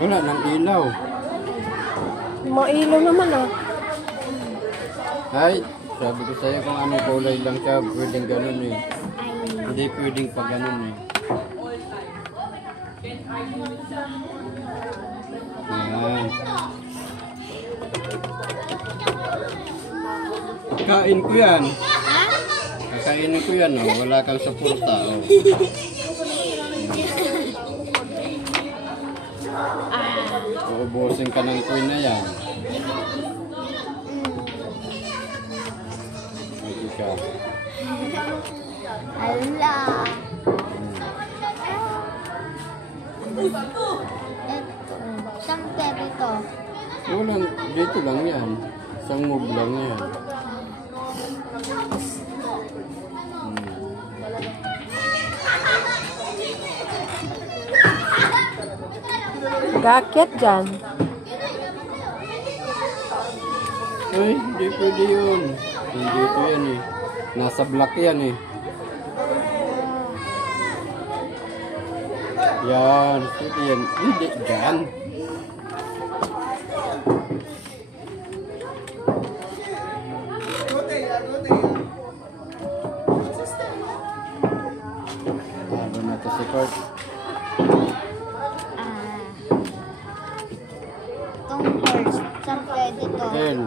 Wala nang ilaw. Mailaw naman ah. Ay, sabi ko sa'yo kung anong kulay lang siya, pwedeng ganun eh. Hindi pwedeng pa ganun eh. Ayan. Kain ko yan. Kakainin ko yan, oh. Wala kang suporta, oh. Uubusin ka ng queen na yan. Hindi ka. Ala. Saan pwede ito? Wala, dito lang yan. Isang move lang yan. Gakyat dyan. Ay, hindi pwede yun. Hindi ito yan eh. Nasa block yan eh. Yan, pwede yan. Hindi dyan. Ano na ito si Kurt? Itong first. Saan pwede ito? L.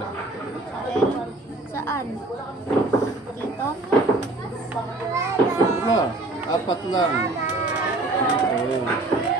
Saan? Dito? Wala. Apat lang. Ito.